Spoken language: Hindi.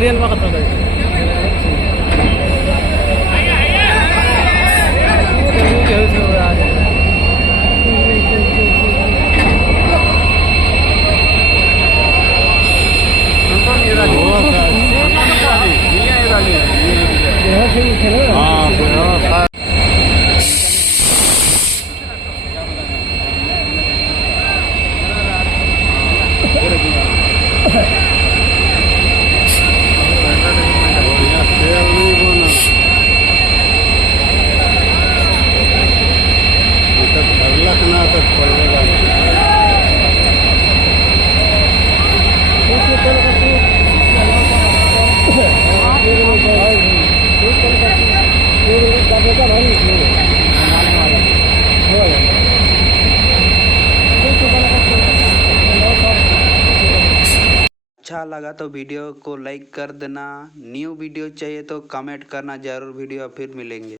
रियल में खत्म कर अच्छा लगा तो वीडियो को लाइक कर देना। न्यू वीडियो चाहिए तो कमेंट करना जरूर। वीडियो फिर मिलेंगे।